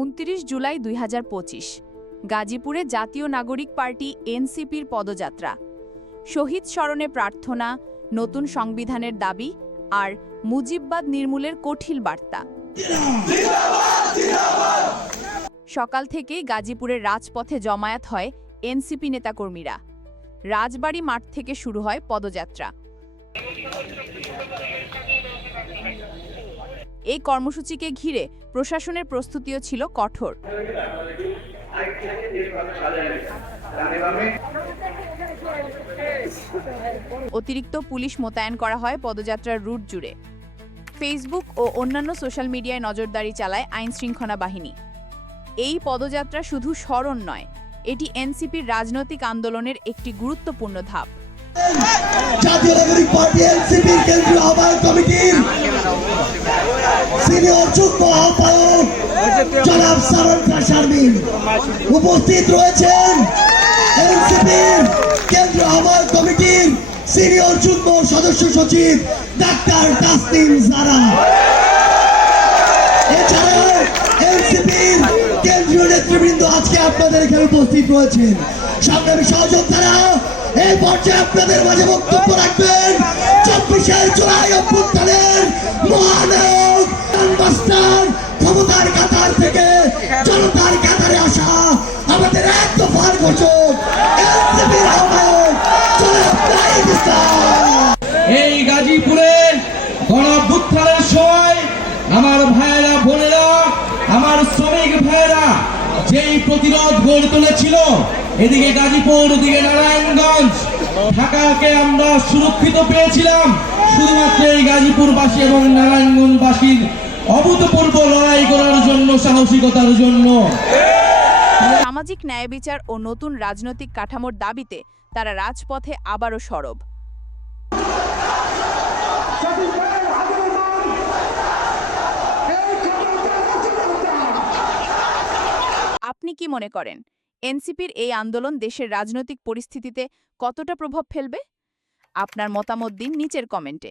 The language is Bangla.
উনত্রিশ জুলাই দুই হাজার পঁচিশ, গাজীপুরে জাতীয় নাগরিক পার্টি এনসিপির পদযাত্রা। শহীদ স্মরণে প্রার্থনা, নতুন সংবিধানের দাবি আর মুজিববাদ নির্মূলের কঠিল বার্তা। সকাল থেকেই গাজীপুরের রাজপথে জমায়েত হয় এনসিপি নেতাকর্মীরা। রাজবাড়ী মাঠ থেকে শুরু হয় পদযাত্রা। এই কর্মসূচিকে ঘিরে প্রশাসনের প্রস্তুতিও ছিল কঠোর। অতিরিক্ত পুলিশ মোতায়েন করা হয় পদযাত্রার রুট জুড়ে। ফেসবুক ও অন্যান্য সোশ্যাল মিডিয়ায় নজরদারি চালায় আইন শৃঙ্খলা বাহিনী। এই পদযাত্রা শুধু স্মরণ নয়, এটি এনসিপির রাজনৈতিক আন্দোলনের একটি গুরুত্বপূর্ণ ধাপ। জাতীয় নাগরিক পার্টি এনসিপির কেন্দ্রীয় আহ্বায়ক কমিটির সিনিয়র যুগ্ম আহ্বায়ক জনাব সারন শারমিন উপস্থিত রয়েছেন আহ্বায়ক কমিটির সিনিয়র যুগ্ম সদস্য সচিব ডাক্তার তাসনিম জারা। এছাড়াও এনসিপির কেন্দ্রীয় নেতৃবৃন্দ আজকে আপনাদের এখানে উপস্থিত রয়েছেন। সংগ্রামী সহযোগ তারা এই পর্যায়ে আপনাদের মাঝে বক্তব্য রাখবেন। চব্বিশের জুলাই অভ্যুত্থানের মহানায়ক মাস্টার ক্ষমতার কাতার থেকে জনতার কাতারে আসা আমাদের এক দফার ঘোষক এই গাজীপুরের গণভুত্থানের সময় আমার ভাইয়েরা, বোনেরা, আমার শ্রমিক ভাইয়েরা যেই প্রতিরোধ গড়ে তুলেছিল, এদিকে গাজীপুর, ওদিকে নারায়ণগঞ্জ, ঢাকাকে আমরা সুরক্ষিত পেয়েছিলাম। শুধুমাত্র এই গাজীপুরবাসী এবং নারায়ণগঞ্জবাসীর অভূতপূর্ব লড়াই করার জন্য, সাহসিকতার জন্য। সামাজিক ন্যায় বিচার ও নতুন রাজনৈতিক কাঠামোর দাবিতে তারা রাজপথে আবারও সরব। আপনি কি মনে করেন, এনসিপির এই আন্দোলন দেশের রাজনৈতিক পরিস্থিতিতে কতটা প্রভাব ফেলবে? আপনার মতামত দিন নিচের কমেন্টে।